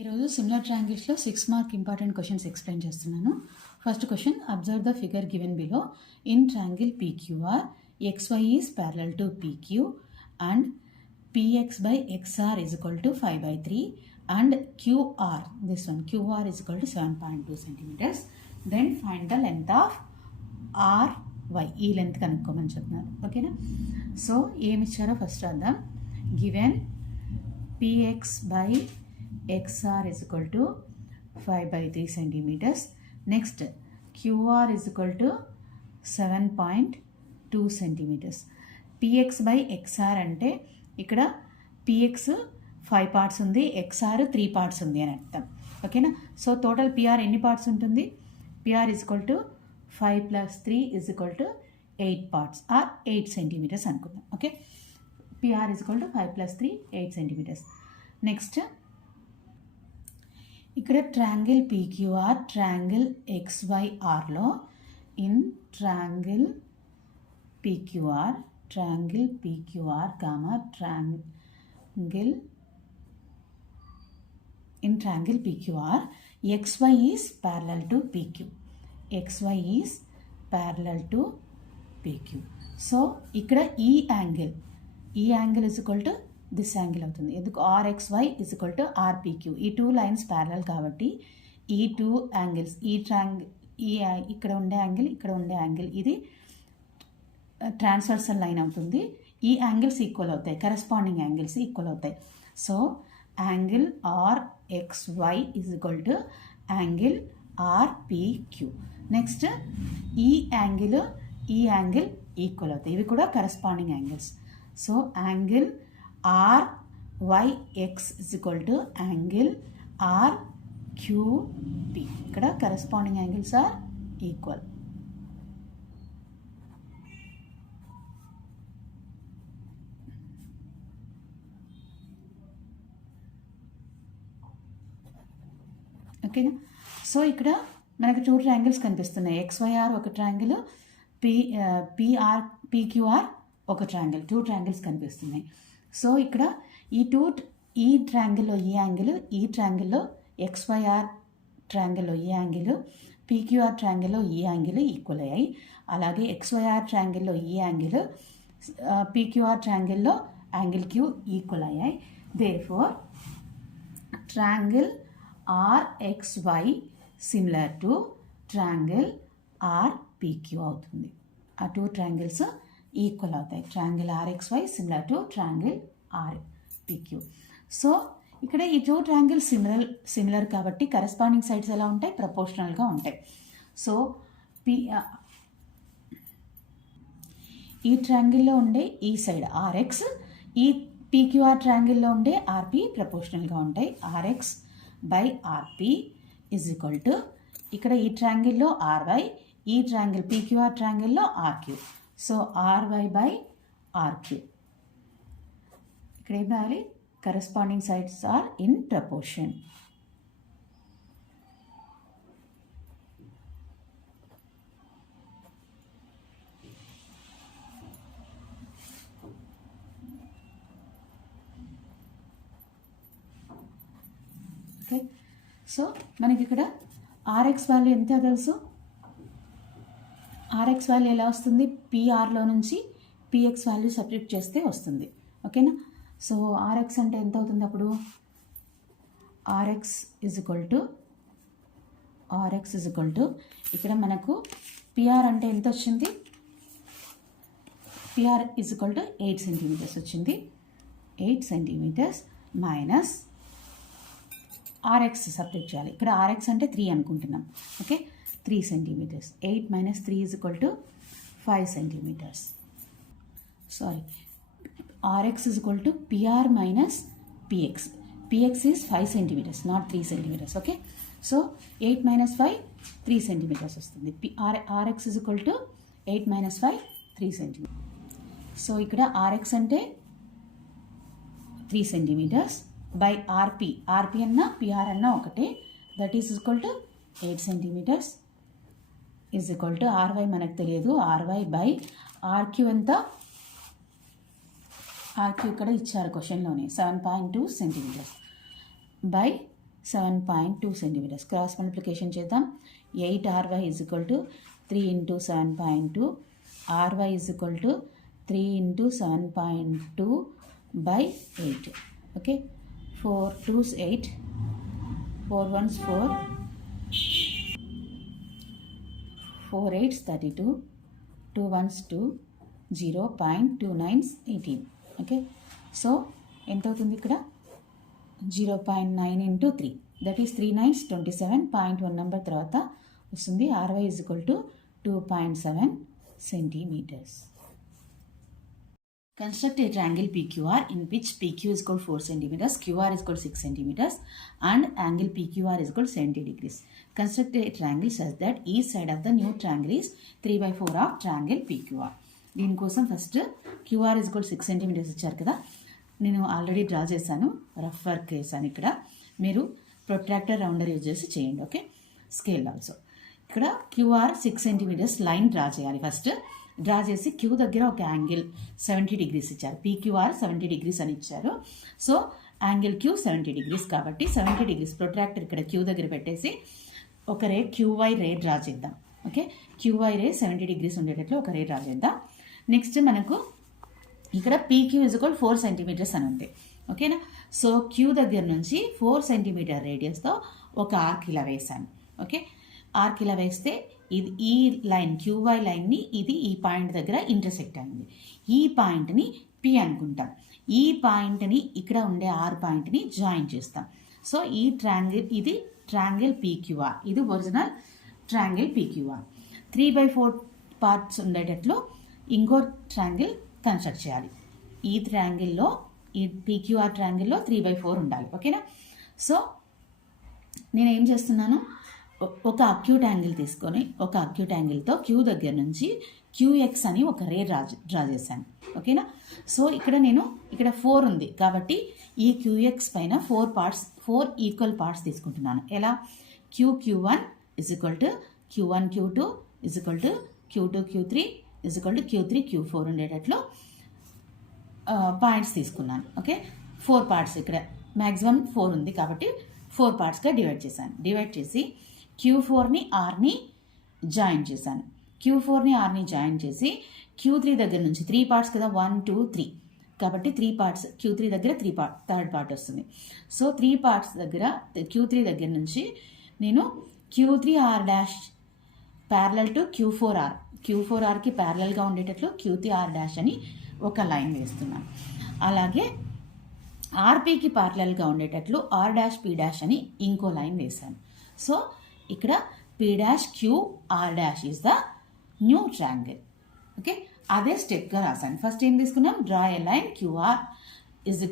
ఈరోజు సిమిలర్ ట్రయాంగిల్స్లో 6 mark important questions explain చేస్తున్నాను. First question, observe the figure given below. In triangle PQR, XY is parallel to PQ and PX by XR is equal to 5/3 and QR, this one QR is equal to 7.2 centimeters. Then find the length of RY. ఈ length కనుక్కోమని చెప్తున్నారు. ఓకేనా? So ఏమి ఇచ్చారో first రాద్దాం. Given PX by XR is equal to 5/3 centimeters. Next, QR is equal to 7.2 centimeters. PX by XR అంటే ఇక్కడ PX 5 parts ఉంది, XR 3 parts ఉంది అని అర్థం. ఓకేనా? సో టోటల్ PR ఎన్ని పార్ట్స్ ఉంటుంది? PR is equal to 5 plus 3 is equal to 8 parts or 8 centimeters అనుకుందాం. Okay, PR is equal to 5 plus 3 8 centimeters. Next ఇక్కడ ట్రయాంగిల్ PQR, ట్రయాంగిల్ XYRలో in triangle PQR comma triangle in triangle PQR, XY is parallel to PQ. XY is parallel to PQ. So ఇక్కడ ఈ angle is equal to this angle అవుతుంది. ఎందుకు? RXY is equal to RPQ. ఈ two lines parallel కాబట్టి ఈ two angles, ఇక్కడ ఉండే angle ఇది ట్రాన్స్వర్సల్ లైన్ అవుతుంది. ఈ యాంగిల్స్ ఈక్వల్ అవుతాయి, కరెస్పాండింగ్ యాంగిల్స్ ఈక్వల్ అవుతాయి. So angle RXY is equal to angle RPQ. Next ఈ యాంగిల్ ఈక్వల్ అవుతాయి, ఇవి కూడా corresponding angles. So angle RYX is equal to angle RQP. ఇక్కడ కరెస్పాండింగ్ యాంగిల్స్ ఆర్ ఈక్వల్. ఓకేనా? సో ఇక్కడ మనకు టూ ట్రయాంగిల్స్ కనిపిస్తున్నాయి. XYR ఒక ట్రయాంగిల్, PQR ఒక ట్రయాంగిల్, టూ ట్రయాంగిల్స్ కనిపిస్తున్నాయి. సో ఇక్కడ ఈ ట్రయాంగిల్లో ఈ యాంగిల్, ఈ ట్రయాంగిల్లో XYR ట్రయాంగిల్లో ఈ యాంగిల్, PQR ట్రయాంగిల్లో ఈ యాంగిల్ ఈక్వల్ అయ్యాయి. అలాగే XYR ట్రయాంగిల్లో ఈ యాంగిల్, PQR ట్రయాంగిల్లో యాంగిల్ Q ఈక్వల్ అయ్యాయి. Therefore triangle RXY similar to triangle RPQ అవుతుంది. ఆ టూ ట్రయాంగిల్స్ ఈక్వల్ అవుతాయి. Triangle RXY similar to triangle RPQ. So ఇక్కడ ఈ టూ ట్రయాంగిల్స్ సిమిలర్ కాబట్టి కరెస్పాండింగ్ సైడ్స్ ఎలా ఉంటాయి? ప్రపోర్షనల్గా ఉంటాయి. సో ఈ ట్రయాంగిల్లో ఉండే ఈ సైడ్ RX, ఈ PQR ట్రయాంగిల్లో ఉండే RP ప్రపోర్షనల్గా ఉంటాయి. RX by RP is equal to ఇక్కడ ఈ ట్రయాంగిల్లో RY, ఈ triangle PQR ట్రయాంగిల్లో RQ. So RY by RQ. ఇక్కడ ఏం రాయాలి? Corresponding sides are in proportion. Okay, so మనకి ఇక్కడ RX వాల్యూ ఎంత తెలుసు? RX వాల్యూ ఎలా వస్తుంది? PRలో నుంచి PX వాల్యూ సబ్ట్రాక్ట్ చేస్తే వస్తుంది. ఓకేనా? సో RX అంటే ఎంత అవుతుంది అప్పుడు? RX ఇజ్ ఈక్వల్ టు ఇక్కడ మనకు PR అంటే ఎంత వచ్చింది? PR is equal to 8 centimeters వచ్చింది. 8 సెంటీమీటర్స్ మైనస్ RX సబ్ట్రాక్ట్ చేయాలి. ఇక్కడ RX అంటే 3 అనుకుంటున్నాం. Okay, 3 centimeters. 8 minus 3 is equal to 5 centimeters. Sorry, RX is equal to PR minus PX. PX is 5 centimeters, not 3 centimeters. Okay, so 8 minus 5, 3 centimeters వస్తుంది. RX is equal to 8 minus 5, 3 centimeters. So ఇక్కడ RX అంటే 3 centimeters by RP అన్న PR అన్న ఒకటే, that is equal to 8 centimeters is equal to RY మనకు తెలియదు. RY by RQ ఎంత? RQ ఇక్కడ ఇచ్చారు క్వశ్చన్లోనే 7.2 centimetres by 7.2 centimeters. Cross multiplication చేద్దాం. 8ry is equal to 3 into 7.2. ry is equal to 3 into 7.2 by 8. Okay. 4 2's 8. 4 1's 4. 4 8's 32. 2 1's 2. 0.29's 18. Okay. So ఎంత అవుతుంది ఇక్కడ 0.9 into 3, that is 3 9's 27.1 number తర్వాత వస్తుంది. ry is equal to 2.7 centimeters. Construct a triangle PQR in which PQ is equal to 4 centimeters, QR is equal to 6 centimeters and angle PQR is equal to 70 degrees. Construct a triangle such that each side of the new triangle is 3/4 of triangle PQR. దీనికోసం first QR is equal to 6 centimeters ఇచ్చారు కదా, నేను already draw చేశాను, rough work వేసాను. ఇక్కడ మీరు protractor rounder use చేసి చేయండి. ఓకే. స్కేల్ ఆల్సో ఇక్కడ క్యూఆర్ 6 centimeters లైన్ డ్రా చేయాలి. ఫస్ట్ డ్రా చేసి క్యూ దగ్గర ఒక యాంగిల్ 70 degrees ఇచ్చారు. పీక్యూఆర్ 70 degrees అని ఇచ్చారు. సో యాంగిల్ క్యూ 70 degrees కాబట్టి 70 degrees ప్రొట్రాక్టర్ ఇక్కడ క్యూ దగ్గర పెట్టేసి ఒక రే క్యూవై రే డ్రా చేద్దాం. ఓకే. క్యూవై రే 70 degrees ఉండేటట్లు ఒక రే డ్రా చేద్దాం. నెక్స్ట్ మనకు ఇక్కడ పీక్యూ ఇజ్ ఈక్వల్ 4 centimeters అని ఉంది. ఓకేనా. సో క్యూ దగ్గర నుంచి 4 centimeter రేడియస్తో ఒక ఆర్క్ ఇలా వేసాను. ఓకే. ఆర్క్ ఇలా వేస్తే ఇది ఈ లైన్ క్యూవై లైన్ని ఇది ఈ పాయింట్ దగ్గర ఇంటర్సెక్ట్ అయింది. ఈ పాయింట్ని పి అనుకుంటాం. ఈ పాయింట్ని ఇక్కడ ఉండే ఆర్ పాయింట్ని జాయిన్ చేస్తాం. సో ఈ ట్రాంగిల్ ఇది ట్రాంగిల్ పీక్యూఆర్, ఇది ఒరిజినల్ ట్రాంగిల్ పీక్యూఆర్. 3/4 పార్ట్స్ ఉండేటట్లు ఇంకో ట్రాంగిల్ కన్స్ట్రక్ట్ చేయాలి. ఈ ట్రాంగిల్లో ఈ పీక్యూఆర్ ట్రాంగిల్లో 3/4 ఉండాలి. ఓకేనా. సో నేను ఏం చేస్తున్నాను, ఒక అక్యూట్ యాంగిల్ తీసుకొని ఒక అక్యూట్ యాంగిల్తో క్యూ దగ్గర నుంచి క్యూఎక్స్ అని ఒక రే డ్రా చేశాను. ఓకేనా. సో ఇక్కడ నేను ఇక్కడ 4 ఉంది కాబట్టి ఈ క్యూఎక్స్ పైన 4 ఈక్వల్ పార్ట్స్ తీసుకుంటున్నాను. ఎలా, Q one is equal to Q1 Q2 is equal to Q2 Q3 is equal to Q3 Q4 ఉండేటట్లు పాయింట్స్ తీసుకున్నాను. ఓకే. 4 పార్ట్స్ ఇక్కడ మ్యాక్సిమం 4 ఉంది కాబట్టి 4 పార్ట్స్గా డివైడ్ చేశాను. డివైడ్ చేసి Q4ని ఆర్ని జాయిన్ చేశాను. Q4ని ఆర్ని జాయిన్ చేసి Q3 దగ్గర నుంచి 3 పార్ట్స్ కదా, 1 2 3 కాబట్టి 3 పార్ట్స్ Q3 దగ్గర థర్డ్ పార్ట్ వస్తుంది. సో 3 పార్ట్స్ దగ్గర Q3 దగ్గర నుంచి నేను Q3R dash parallel to Q4R, Q4Rకి ప్యారలల్గా ఉండేటట్లు Q3R డాష్ అని ఒక లైన్ వేస్తున్నాను. అలాగే ఆర్పీకి ప్యారలల్గా ఉండేటట్లు R డాష్ P డాష్ అని ఇంకో లైన్ వేశాను. సో ఇక్కడ P dash QR dash is the new triangle. Okay. అదే స్టెప్గా రాశాను. ఫస్ట్ ఏం తీసుకున్నాం, draw a line QR is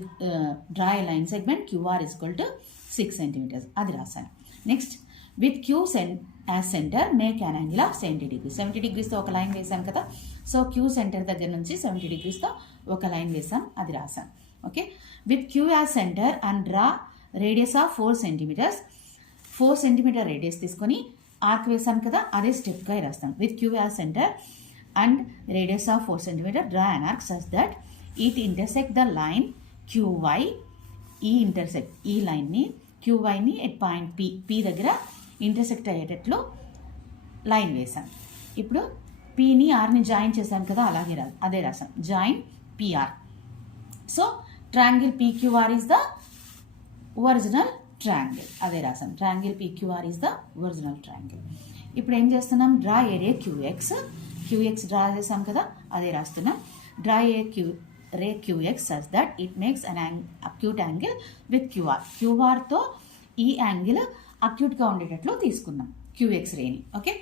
draw a line segment QR is equal to 6 centimeters అది రాశాను. Next with Q as centre make an angle of 70 degrees. 70 degreesతో ఒక లైన్ వేసాం కదా. సో క్యూ సెంటర్ దగ్గర నుంచి 70 degreesతో ఒక లైన్ వేసాం, అది రాసాం. Okay. With Q as centre and draw radius of 4 centimeters. 4 centimeter radius తీసుకొని ఆర్క్ వేసాం కదా, అదే స్టెప్గా రాస్తాం. With Q as centre and radius of 4 centimeter draw an arc such that it intersect the line QY. ఈ లైన్ని క్యూవైని at point P దగ్గర ఇంటర్సెక్ట్ అయ్యేటట్లు లైన్ వేసాం. ఇప్పుడు పీని ఆర్ని జాయిన్ చేసాం కదా, అలాగే అదే రాసాం, join PR. So triangle PQR is the original triangle, అదే రాసాం. Triangle PQR is the original triangle. ఇప్పుడు ఏం చేస్తున్నాం, డ్రా ఏరియా క్యూఎక్స్ డ్రా చేసాం కదా, అదే రాస్తున్నాం. Draw ray QX such that it makes an acute angle with క్యూఆర్తో ఈ యాంగిల్ అక్యూట్గా ఉండేటట్లు తీసుకున్నాం క్యూఎక్స్ రేని. ఓకే.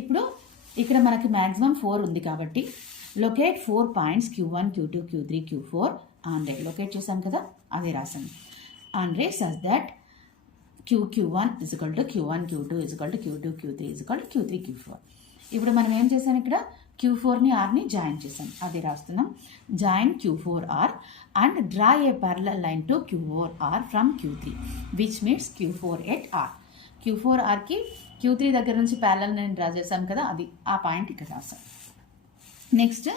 ఇప్పుడు ఇక్కడ మనకి మ్యాక్సిమం 4 ఉంది కాబట్టి locate 4 points Q1 Q2 Q3 Q4 on ray locate చేసాం కదా, అదే రాసాం. On ray such that Q1 is equal to Q1 Q2 is equal to Q2 Q3 is equal to Q3 Q4. ఇప్పుడు మనం ఏం చేసాం, ఇక్కడ Q4ని ఆర్ని జాయిన్ చేసాం, అదే రాస్తున్నాం. Join Q4R and draw a parallel line to Q4R from Q3 which means Q4 at R. Q4Rకి Q3 దగ్గర నుంచి ప్యారలల్ లైన్ డ్రా చేసాం కదా, అది ఆ పాయింట్ ఇక్కడ రాసాం. Next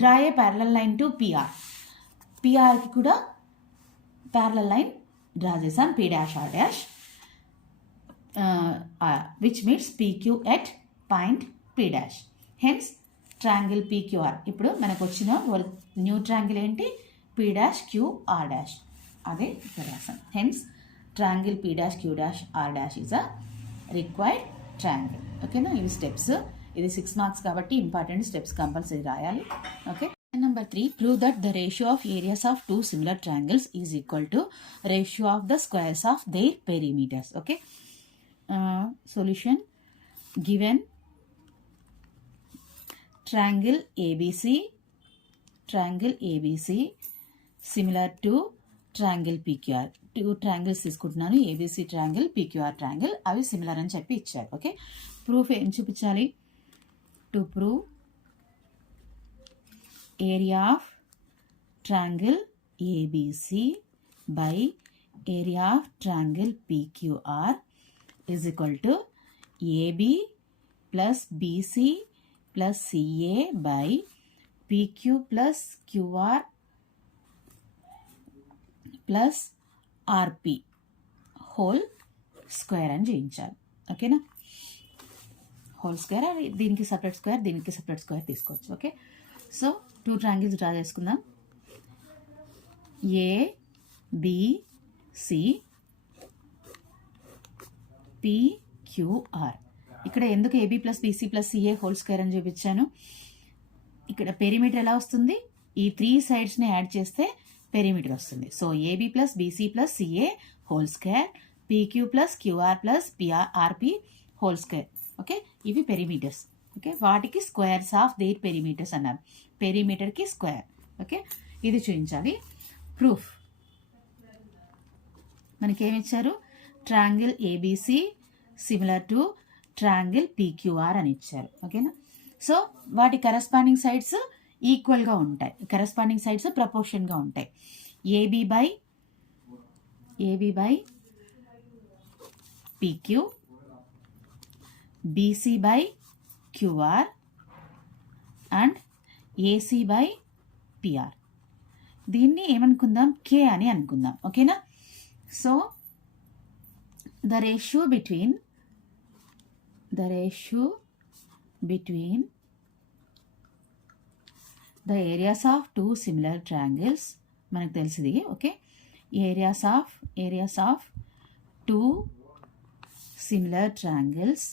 draw a parallel line to PR. PRకి కూడా ప్యారలల్ లైన్ డ్రా చేసాం P dash R dash which means PQ at point P dash. Hence triangle PQR. ఇప్పుడు మనకు వచ్చిన న్యూ ట్రయాంగిల్ ఏంటి? P dash QR dash. అదే ఇక్కడ రాసాం. Hence triangle P dash Q dash R dash is a required triangle. ఓకేనా? ఇవి steps. ఇది 6 మార్క్స్ కాబట్టి ఇంపార్టెంట్ స్టెప్స్ కంపల్సరీ రాయాలి. Okay. Number 3, prove that the ratio of areas of two similar triangles is equal to ratio of the squares of their perimeters. Okay. Solution: given triangle ABC similar to triangle PQR. Two triangles తీసుకుంటున్నాను, ABC triangle, PQR triangle. అవి similar అని చెప్పి ఇచ్చారు. Okay. Proof ఏం చూపించాలి? To prove area of triangle ABC by area of triangle PQR is equal to AB plus BC plus CA by PQ plus QR plus RP whole square అని చేయించాలి. ఓకేనా? Whole square, దీనికి separate square, దీనికి separate square తీసుకోవచ్చు. Okay. So 2 triangles draw చేసుకుందాం. ABC PQR. ఇక్కడ ఎందుకు AB plus BC plus CA whole square అని చూపించాను? ఇక్కడ పెరిమీటర్ ఎలా వస్తుంది? ఈ 3 సైడ్స్ని యాడ్ చేస్తే పెరిమీటర్ వస్తుంది. So AB plus BC plus CA whole square, PQ plus QR plus RP whole square. Okay. ఇవి పెరిమీటర్స్. ఓకే. వాటికి స్క్వేర్స్ ఆఫ్ దేర్ పెరిమీటర్స్ అన్నారు. పెరిమీటర్కి స్క్వేర్. ఓకే. ఇది చూపించాలి. ప్రూఫ్ మనకేమిచ్చారు? Triangle ABC similar to triangle PQR అని ఇచ్చారు. ఓకేనా? So వాటి కరస్పాండింగ్ సైడ్స్ ఈక్వల్గా ఉంటాయి, కరస్పాండింగ్ సైడ్స్ ప్రపోర్షన్గా ఉంటాయి. AB by PQ, BC by QR and AC by PR. దీన్ని ఏమనుకుందాం? K అని అనుకుందాం. ఓకేనా? So the ratio between the areas of 2 similar triangles మనకు తెలిసింది. Okay. Areas of 2 similar triangles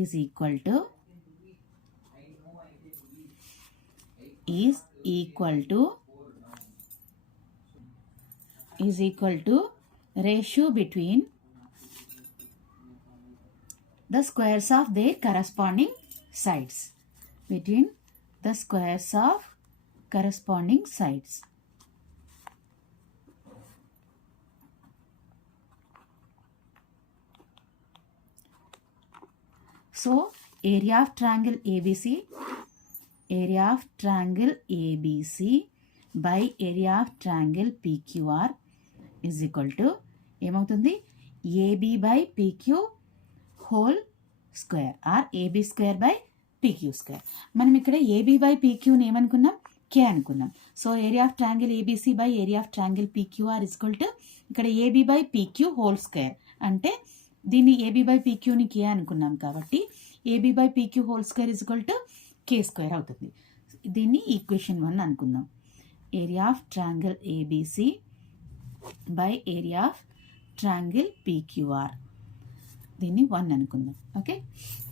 is equal to ratio between the squares of their corresponding sides. So area of triangle ABC by area of triangle PQR is equal to ఏమవుతుంది? AB by PQ whole square or AB square by PQ square. మనం ఇక్కడ AB by PQని ఏమనుకున్నాం? K అనుకున్నాం. So area of triangle ABC by area of triangle PQR is equal to ఇక్కడ AB by PQ whole square అంటే దీన్ని AB by PQని K అనుకున్నాం కాబట్టి AB by PQ whole square is equal to K square అవుతుంది. దీన్ని equation 1 అనుకుందాం. Area of triangle ABC by area of triangle PQR, దీన్ని 1 అనుకుందాం. Okay.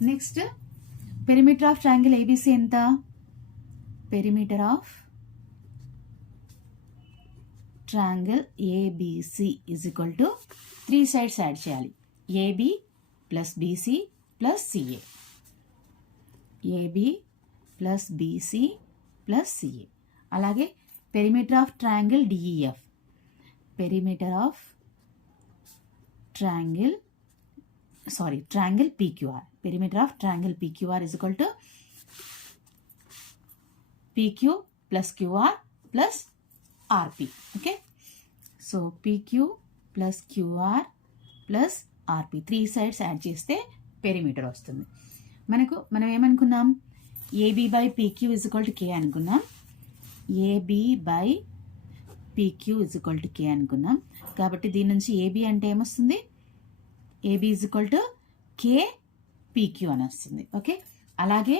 Next perimeter of triangle ABC ఎంత? Perimeter of triangle ABC is equal to 3 sides add చేయాలి. AB plus BC plus CA. AB plus BC plus CA. అలాగే perimeter of triangle DEF. Perimeter of triangle PQR. Perimeter of triangle PQR is equal to PQ plus QR plus RP. Okay. So PQ plus QR plus RP 3 sides add చేస్తే perimeter వస్తుంది. మనం ఏమనుకున్నాం? AB by PQ is equal to K అనుకున్నాం. AB by PQ is equal to K అనుకున్నాం. కాబట్టి దీని నుంచి AB అంటే ఏమొస్తుంది, AB is equal to K PQ అని వస్తుంది. ఓకే, అలాగే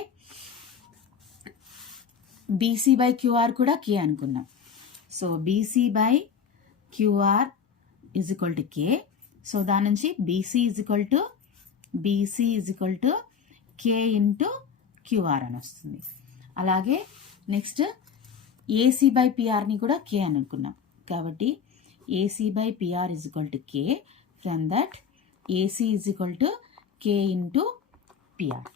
బీసీ బై క్యూఆర్ కూడా కే అనుకున్నాం. So BC by QR is equal to K. So దాని నుంచి BC is equal to K into QR అని వస్తుంది. అలాగే నెక్స్ట్ ఏసీ బై పిఆర్ని కూడా కే అని అనుకున్నాం. కాబట్టి AC by PR is equal to K. From that AC is equal to K into PR.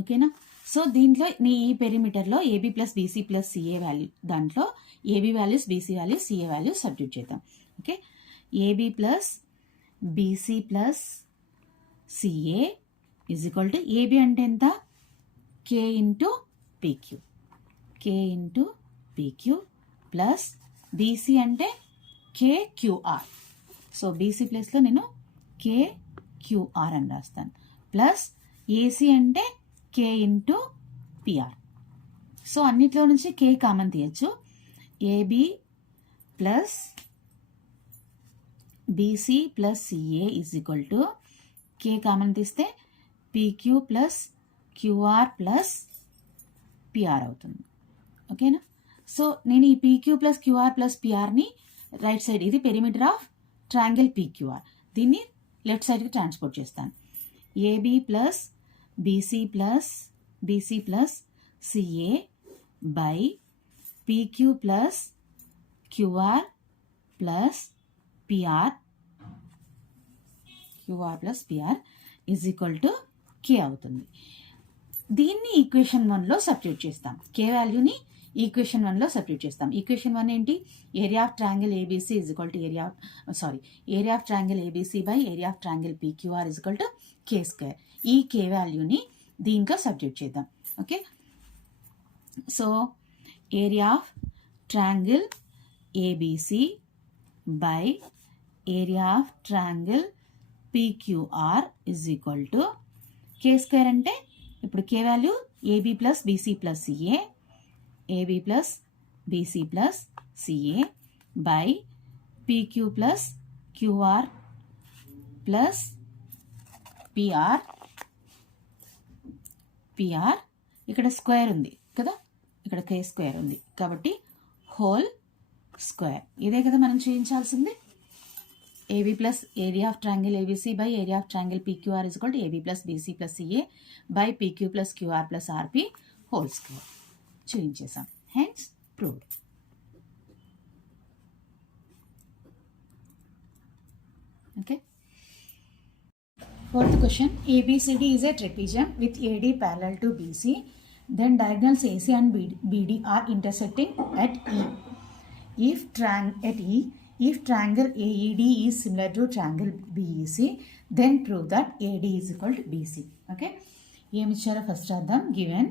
ఓకేనా. సో దీంట్లో ఈ పెరిమీటర్లో AB plus BC plus CA value, దాంట్లో AB values, BC values, CA values substitute చేద్దాం. Okay, AB plus BC plus CA is equal to AB అంటే ఎంత, K into PQ, K into PQ plus BC అంటే K QR. So BC ప్లేస్లో నేను కే QR అని రాస్తాను. Plus AC అంటే కే into PR. So అన్నిట్లో నుంచి కే కామన్ తీయచ్చు. AB plus BC plus CA is equal to K common తీస్తే PQ plus QR plus PR అవుతుంది. ఓకేనా. సో నేను ఈ పీక్యూ ప్లస్ క్యూఆర్ ప్లస్ పిఆర్ని రైట్ సైడ్, ఇది పెరిమీటర్ ఆఫ్ ట్రయాంగిల్ పీక్యూఆర్, దీన్ని లెఫ్ట్ సైడ్కి ట్రాన్స్పోర్ట్ చేస్తాను. AB plus BC plus CA by PQ plus QR plus PR is equal to K అవుతుంది. దీన్ని ఈక్వేషన్ 1లో సబ్స్టిట్యూట్ చేస్తాం. కే వాల్యూని ఈక్వేషన్ 1లో సబ్స్టిట్యూట్ చేస్తాం. ఈక్వేషన్ 1 ఏంటి, area of triangle ABC is equal to area of triangle ABC by area of triangle PQR is equal to K square. ఈ K వాల్యూని దీంట్లో సబ్స్టిట్యూట్ చేద్దాం. Okay, so area of triangle ABC by area of triangle PQR is equal to K square అంటే ఇప్పుడు K value AB plus BC plus CA, AB plus BC plus CA by PQ plus QR plus PR. ఇక్కడ square ఉంది కదా, ఇక్కడ k square ఉంది కాబట్టి whole square. ఇదే కదా మనం చేయించాల్సింది. AB plus area of triangle ABC by area of triangle PQR is equal to AB plus BC plus CA by PQ plus QR plus RP whole square చూపించేసాం. Hence proved. Okay, fourth question, ABCD is a trapezium with AD parallel to BC, then diagonals AC and BD are intersecting at E. If triangle AED is similar to triangle BEC, then prove that AD is equal to BC. Okay, ఏమి ఇచ్చారో first అర్థం. Given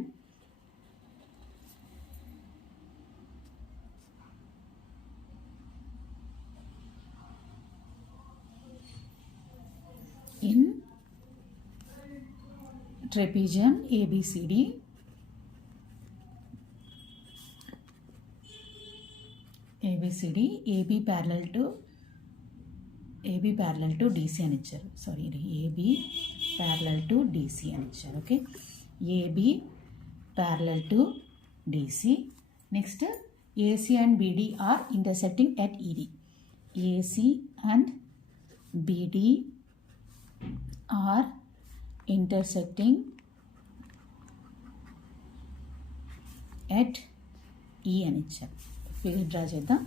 in trapezium ABCD AB parallel to DC అని ఇచ్చారు. Sorry, ఇది AB parallel to DC అని ఇచ్చారు. Okay, AB parallel to DC. Next AC and BD are intersecting at ED. AC and BD are intersecting at E అని ఇచ్చారు. Figure draw చేద్దాం.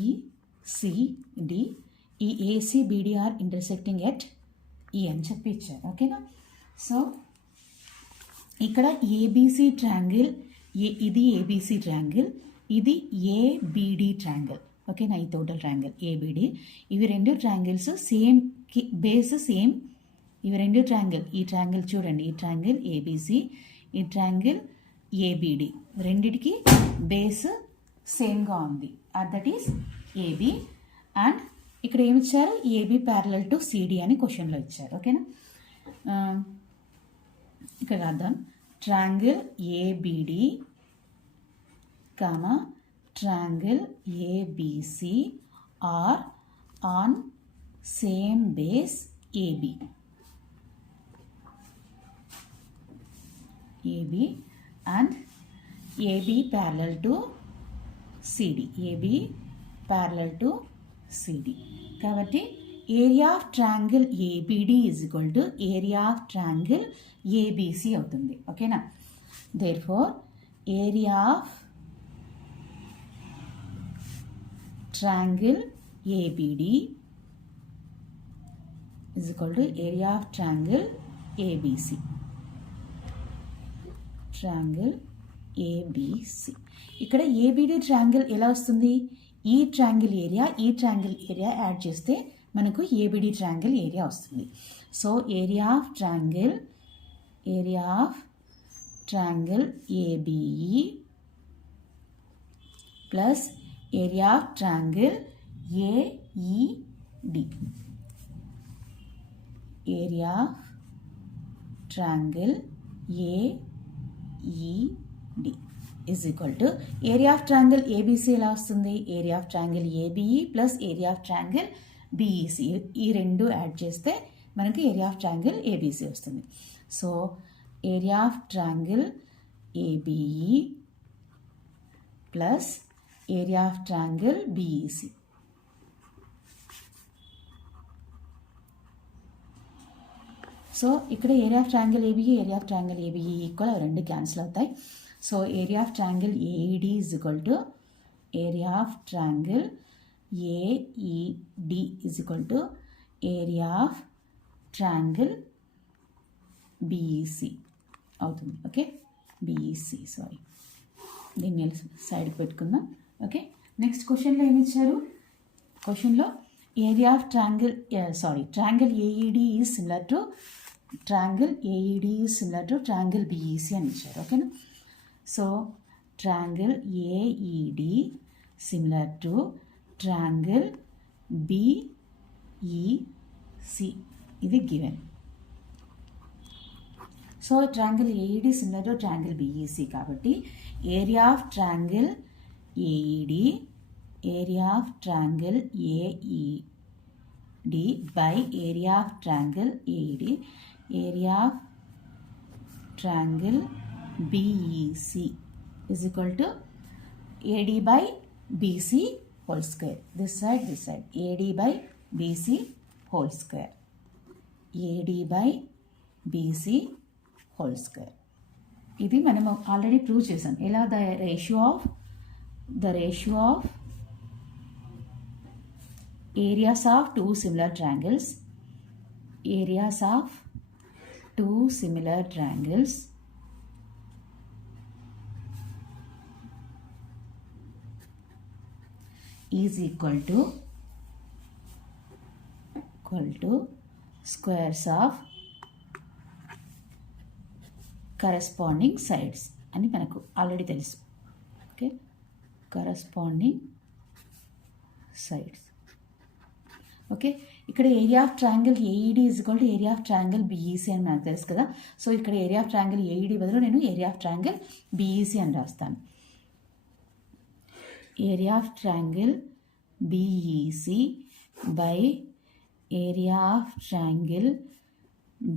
ABCD, ఈ ACBD are intersecting at ఈ అని చెప్పి ఇచ్చారు. ఓకేనా. సో ఇక్కడ ఏబీసీ ట్రయాంగిల్, ఇది ఏబీసీ ట్రయాంగిల్, ఇది ఏబిడి ట్రయాంగిల్. ఓకేనా, ఈ టోటల్ ట్రయాంగిల్ ఏబిడి. ఇవి రెండు ట్రయాంగిల్స్ సేమ్ బేస్ సేమ్. ఇవి రెండు ట్రయాంగిల్, ఈ ట్రయాంగిల్ చూడండి, ఈ ట్రయాంగిల్ ఏబీసీ, ఈ ట్రయాంగిల్ ఏబిడి, రెండిటికి బేస్ సేమ్గా ఉంది. That is AB. అండ్ ఇక్కడ ఏమి ఇచ్చారు, ఏబి ప్యారలల్ టు సిడి అని క్వశ్చన్లో ఇచ్చారు. ఓకేనా, ఇక్కడ రాద్దాం. Triangle ABD comma triangle ABC are on same base AB. AB and AB parallel to CD. AB parallel to CD. కాబట్టి area of triangle ABD is equal to area of triangle ABC అవుతుంది. ఓకేనా, therefore area of triangle ABD is equal to area of triangle ABC. Triangle ABC. ఇక్కడ ABD triangle ఎలా వస్తుంది, ఈ triangle area add చేస్తే మనకు ABD triangle area వస్తుంది. So area of triangle ABE plus area of triangle AED. Area of triangle AED is equal to area of triangle ABC ఎలా వస్తుంది, area of triangle ABE plus area of triangle BEC. ఈ రెండు add చేస్తే మనకి area of triangle ABC వస్తుంది. So area of triangle ABE plus area of triangle BEC. So ఇక్కడ area of triangle ABE, area of triangle ABE equal, అవి రెండు cancel అవుతాయి. So area of triangle AED is equal to area of triangle AED is equal to area of triangle BEC అవుతుంది. Okay, BEC sorry, దీన్ని సైడ్కి పెట్టుకుందాం. Okay, next క్వశ్చన్లో ఏమి ఇచ్చారు, క్వశ్చన్లో area of triangle AED is similar to triangle BEC అని ఇచ్చారు. ఓకేనా, so triangle AED similar to triangle BEC, ఇది given. So triangle AED similar to triangle BEC కాబట్టి area of triangle AED by area of triangle AED, area of triangle BEC is equal to AD by BC whole square. This side, AD by BC whole square. AD by BC whole square. ఇది మనం already prove చేసాం. ఎలా, the ratio of areas of two similar triangles is equal to squares of corresponding sides అని మనకు already తెలుసు. Okay, corresponding sides. Okay, ఇక్కడ area of triangle AED is equal to area of triangle BEC అని మనకు తెలుసు కదా. So ఇక్కడ area of triangle AED బదులు నేను ఏరియా ఆఫ్ ట్రయాంగిల్ బిఈసి అని రాస్తాను. Area of triangle BEC by area of triangle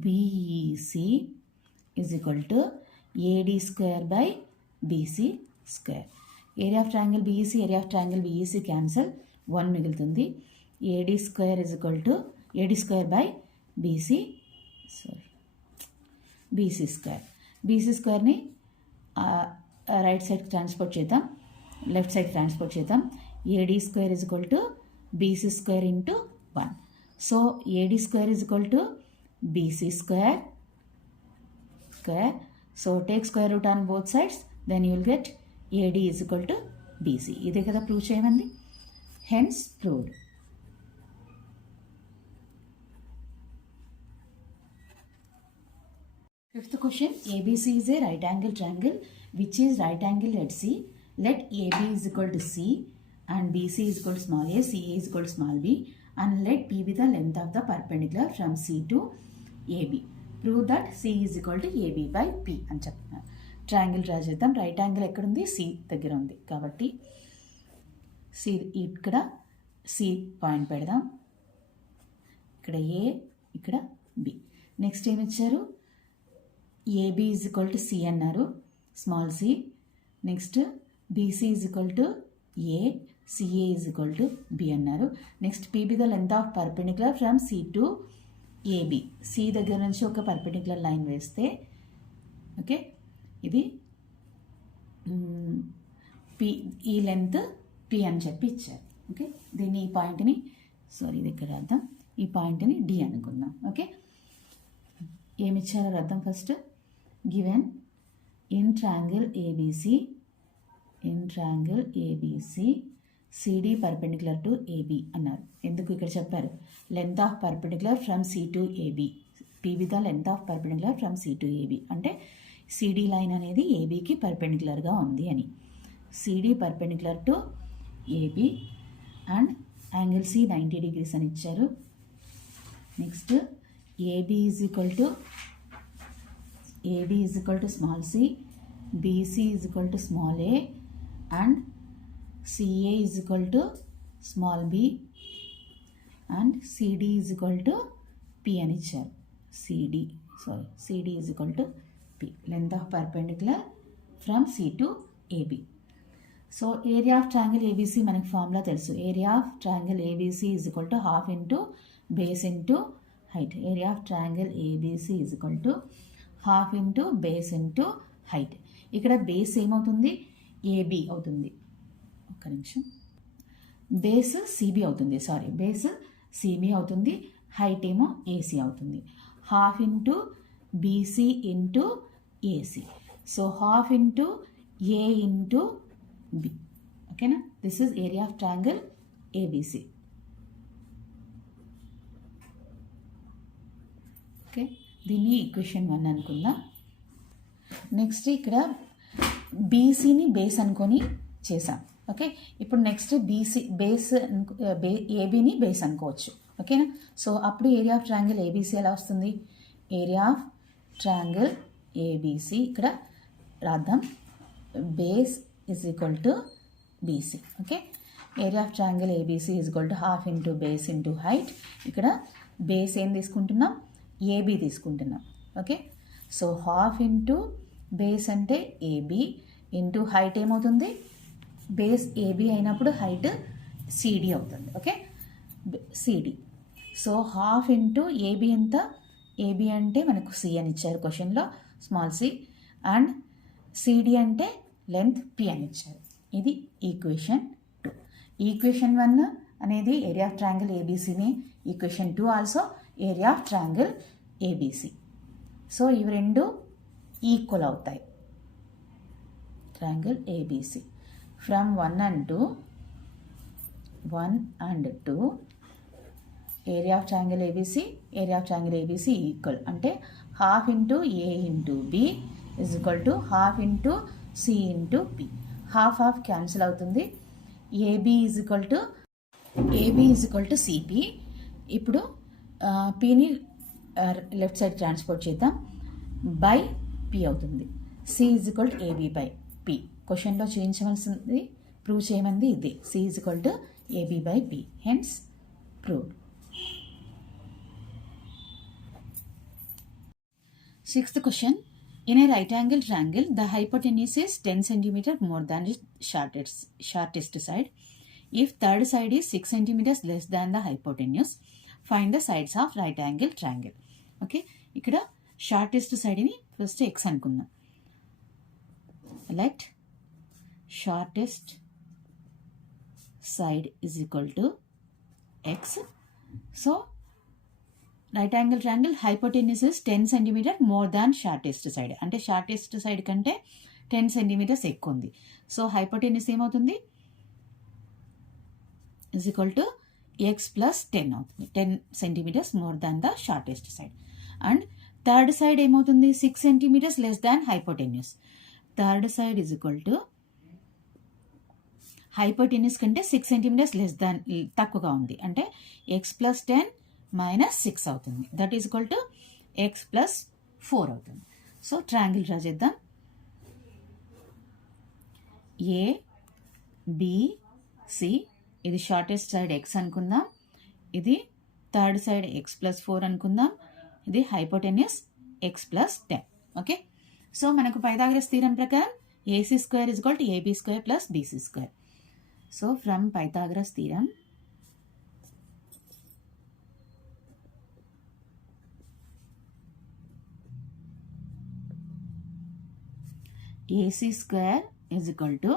BEC is equal to AD square by BC square. Area of triangle BEC, area of triangle BEC cancel, 1 మిగులుతుంది. AD square is equal to AD square by BC square. BC square ని right side transport చేద్దాం, left side transport చేద్దాం. AD square is equal to BC square into 1. So AD square is equal to BC square. So take square root on both sides, then you will get AD is equal to BC. ఇదే కదా prove చేయమంది. Hence proved. Fifth question, ABC is a right angle triangle which is right angle at C. Let AB is equal to C and BC is equal to small a, CA is equal to small b and let P be the length of the perpendicular from C to AB. Prove that C is equal to AB by P అని చెప్తున్నారు. Triangle draw చేద్దాం. Right angle ఎక్కడుంది? C దగ్గర ఉంది కాబట్టి C ఇక్కడ C point పెడదాం. ఇక్కడ A, ఇక్కడ B. నెక్స్ట్ ఏమి ఇచ్చారు? AB is equal to C అన్నారు, small c. Next BC is equal to A, CA is equal to B అన్నారు. Next P be the length of perpendicular from C to AB. C దగ్గర నుంచి ఒక perpendicular line వేస్తే okay, ఇది P, ఈ length P అని చెప్పి ఇచ్చారు. ఓకే, దీన్ని ఈ పాయింట్ని ఇది ఇక్కడ రాద్దాం. ఈ పాయింట్ని D అనుకుందాం. ఓకే, ఏమి ఇచ్చారో రాద్దాం. First given in triangle ABC CD perpendicular to AB అన్నారు. ఎందుకు ఇక్కడ చెప్పారు? Length of perpendicular from C to AB. P with the length of perpendicular from C to AB అంటే CD లైన్ అనేది ABకి పర్పెండిక్యులర్గా ఉంది అని. CD perpendicular to AB and angle C 90 degrees అని ఇచ్చారు. Next AB is equal to small c, BC is equal to small a and CA is equal to small b and CD is equal to P అని ఇచ్చారు. CD is equal to P, length of perpendicular from C to AB. So area of triangle ABC మనకి formula తెలుసు. Area of triangle ABC is equal to half into base into height. Area of triangle ABC is equal to half into base into height. ఇక్కడ base ఏమవుతుంది? AB అవుతుంది. ఒక్క నిమిషం, base CB అవుతుంది. Base CB అవుతుంది, height ఏమో AC అవుతుంది. Half into BC into AC. So half into A into B. ఓకేనా? This is area of triangle ABC. Okay, దీన్ని ఈక్వేషన్ 1 అనుకుందాం. నెక్స్ట్ ఇక్కడ BCని బేస్ అనుకొని చేసాం. ఓకే, ఇప్పుడు నెక్స్ట్ ABని బేస్ అనుకోవచ్చు. ఓకేనా? సో అప్పుడు ఏరియా ఆఫ్ ట్రయాంగిల్ ABC ఎలా వస్తుంది? ఏరియా ఆఫ్ ట్రయాంగిల్ ABC ఇక్కడ రాద్దాం. Base is equal to BC. Okay, area of triangle ABC is equal to half into base into height. ఇక్కడ బేస్ ఏం తీసుకుంటున్నాం? AB తీసుకుంటున్నాం. Okay, so half into base అంటే AB into height ఏమవుతుంది? Base AB అయినప్పుడు height CD అవుతుంది. Okay, CD. So half into AB ఎంత? AB అంటే మనకు C అని ఇచ్చారు క్వశ్చన్లో, స్మాల్ c, అండ్ CD అంటే లెంత్ P అని ఇచ్చారు. ఇది ఈక్వేషన్ 2. ఈక్వేషన్ 1 అనేది ఏరియా ఆఫ్ ట్రయాంగిల్ ABCని, equation 2 also area of triangle ABC. So ఇవి రెండు ఈక్వల్ అవుతాయి. Triangle ABC from 1 and 2 area of triangle ABC equal అంటే half into A into B is equal to half into C into P. Half cancel అవుతుంది. AB is equal to CP. ఇప్పుడు Pని left side transport చేద్దాం. By P అవుతుంది. C is equal to AB by P. క్వశ్చన్లో చేయించవలసింది, prove చేయమంది ఇదే. C is equal to AB by P. Hence proved. 6th question. In a right angle triangle, the hypotenuse is 10 cm more than the shortest side. If third side is 6 cm less than the hypotenuse, find the sides of right angle triangle. Okay, ఇక్కడ shortest సైడ్ని first x అనుకుందాం. Let shortest side is equal to x. So right angle triangle hypotenuse is 10 cm more than shortest side. అంటే shortest side కంటే 10 cm ఎక్కువ ఉంది. So hypotenuse ఏమవుతుంది? Is equal to x plus 10 అవుతుంది. 10 cm more than the shortest side. And third side ఏమవుతుంది? 6 cm less than hypotenuse. Third side is equal to hypotenuse కంటే 6 centimetres తక్కువగా ఉంది, అంటే ఎక్స్ ప్లస్ 10 మైనస్ 6 అవుతుంది. That is equal to X plus 4 అవుతుంది. So triangle draw చేద్దాం. A B C, ఇది shortest side X అనుకుందాం, ఇది థర్డ్ సైడ్ ఎక్స్ ప్లస్ 4 అనుకుందాం, ఇది hypotenuse X plus 10. Okay, so మనకు పైథాగరస్ థీరం ప్రకారం AC square is equal to AB square plus BC square. So from Pythagoras theorem AC square is equal to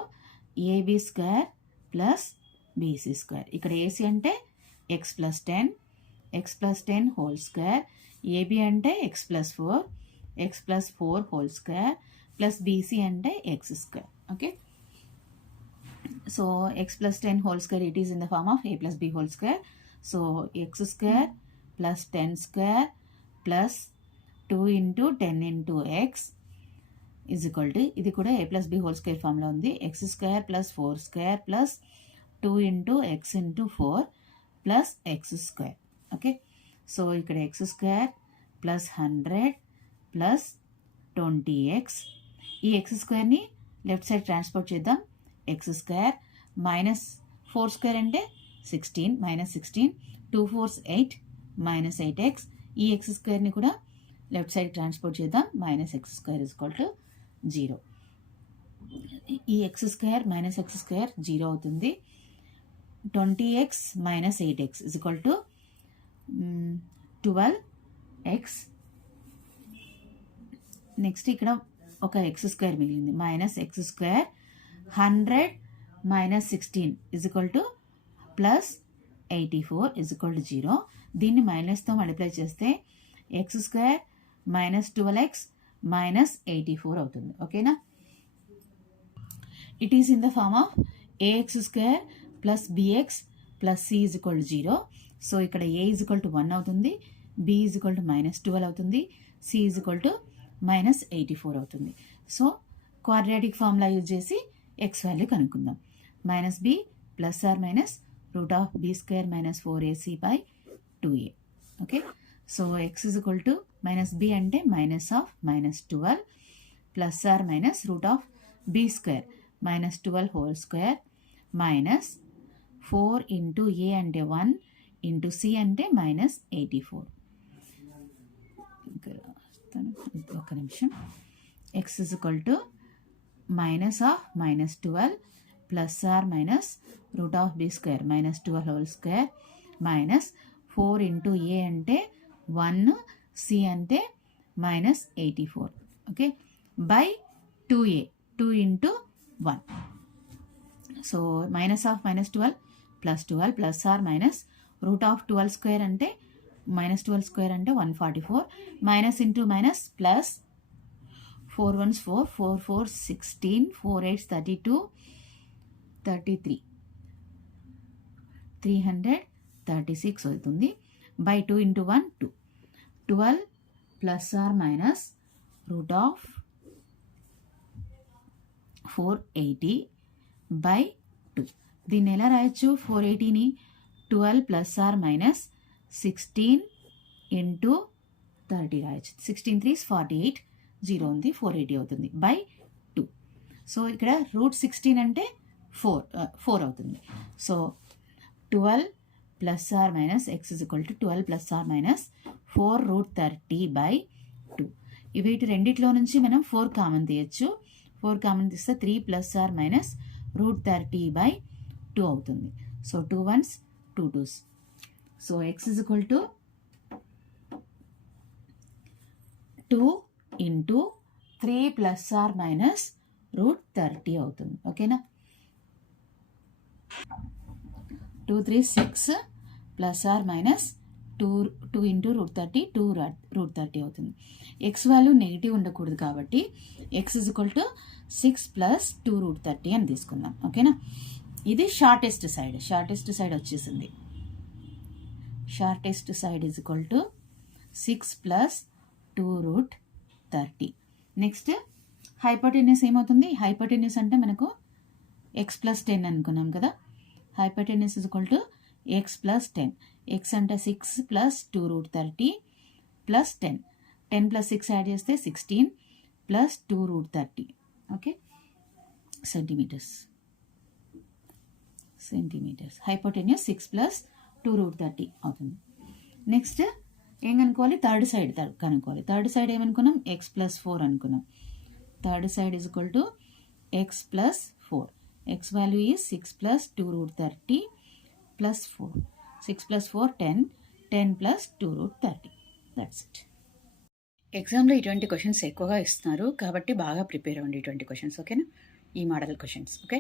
AB square plus BC square. ఇక్కడ AC అంటే X plus 10, X plus 10 whole square, AB అంటే X plus 4, X plus 4 whole square plus BC అంటే X square. Okay, so X plus 10 whole square it is in the form of A plus B whole square. So X square plus 10 square plus 2 into 10 into X is equal to, ఇది కూడా A plus B whole square ఫామ్లో ఉంది, X square plus 4 square plus 2 into X into 4 plus X square. Okay, so ఇక్కడ X square plus 100 plus 20x, ఈ X స్క్వేర్ని left side transport చేద్దాం. X square minus 4 square అంటే 16 minus 16, 2 4 8 minus 8x, ఈ X స్క్వేర్ని కూడా లెఫ్ట్ సైడ్ ట్రాన్స్పోర్ట్ చేద్దాం. Minus x square is equal to 0. ఈ x square minus x square 0 అవుతుంది. 20x minus 8x is equal to 12x. Next ఇక్కడ ఒక ఎక్స్ స్క్వేర్ మిగిలింది, minus x square 100 minus 16 is equal to plus 84 is equal to 0. దీన్ని మైనస్తో multiply చేస్తే x square minus 12x minus 84 అవుతుంది. ఓకేనా, it is in the form of AX square plus BX plus C is equal to 0. So ఇక్కడ A is equal to 1 అవుతుంది, B is equal to minus 12 అవుతుంది, C is equal to minus 84 అవుతుంది. So quadratic formula use చేసి X value కనుక్కుందాం. Minus B plus or minus root of B square minus 4ac by 2a. Okay, so X is equal to minus B అంటే minus of minus 12 plus or minus root of B square minus 12 whole square minus 4 into A అంటే 1 into C అంటే minus 84. ఒక నిమిషం. X is equal to minus of minus 12 plus or minus root of B square minus 12 whole square minus 4 into A అంటే 1, C అంటే minus 84. Okay, by 2a 2 into 1. So minus of minus 12 plus 12 plus or minus root of 12 square అంటే minus 12 square అంటే 144 minus into minus plus 4 1s 4 4 4 16 4 8 32 33 336 అవుతుంది. By 2 into 1 2 12 plus or minus root of 480 by 2. దీన్ని ఎలా రాయొచ్చు? 480ని 12 plus or minus 16 into 30 రాయొచ్చు. 16 3 48, 0 ఉంది, 480 అవుతుంది బై 2. సో ఇక్కడ రూట్ 16 అంటే 4 అవుతుంది. So 12 plus or minus x is equal to 12 plus or minus 4 root 30 by 2. వీటి రెండిట్లో నుంచి మనం 4 కామన్ తీయచ్చు. 4 కామన్ తీస్తే 3 plus or minus root 30 by 2 అవుతుంది. So 2 1s 2 2s. So x is equal to 2 into 3 plus or minus root 30 అవుతుంది. ఓకేనా, 2 3 6 plus or minus 2 into root 30 2 root 30 అవుతుంది. ఎక్స్ వాల్యూ నెగిటివ్ ఉండకూడదు కాబట్టి x is equal to 6 plus 2 root 30 అని తీసుకుందాం. ఓకేనా, ఇది షార్టెస్ట్ సైడ్ వచ్చేసింది. Shortest side is equal to 6 plus 2 root 30. Next hypotenuse ఏమవుతుంది? హైపోటెన్యూస్ అంటే మనకు ఎక్స్ ప్లస్ 10 అనుకున్నాం కదా. Hypotenuse is equal to X plus 10. X అంటే 6 ప్లస్ 2√30 ప్లస్ 10. 10 ప్లస్ 6 యాడ్ చేస్తే 16 plus 2√30. Okay, centimetres. Hypotenuse 6 plus 2√30 అవుతుంది. నెక్స్ట్ ఏం కనుక్కోవాలి? థర్డ్ సైడ్ కనుక్కోవాలి. థర్డ్ సైడ్ ఏమనుకున్నాం? ఎక్స్ ప్లస్ 4 అనుకున్నాం. Third side is equal to X plus 4. X value is 6 plus 2√30 plus 4. 6 plus 4 10. 10 plus 2√30. That's it. ఎగ్జామ్లో ఇటువంటి questions ఎక్కువగా ఇస్తున్నారు కాబట్టి బాగా ప్రిపేర్ అవ్వండి ఇటువంటి క్వశ్చన్స్. ఓకేనా? ఈ మోడల్ క్వశ్చన్స్. ఓకే.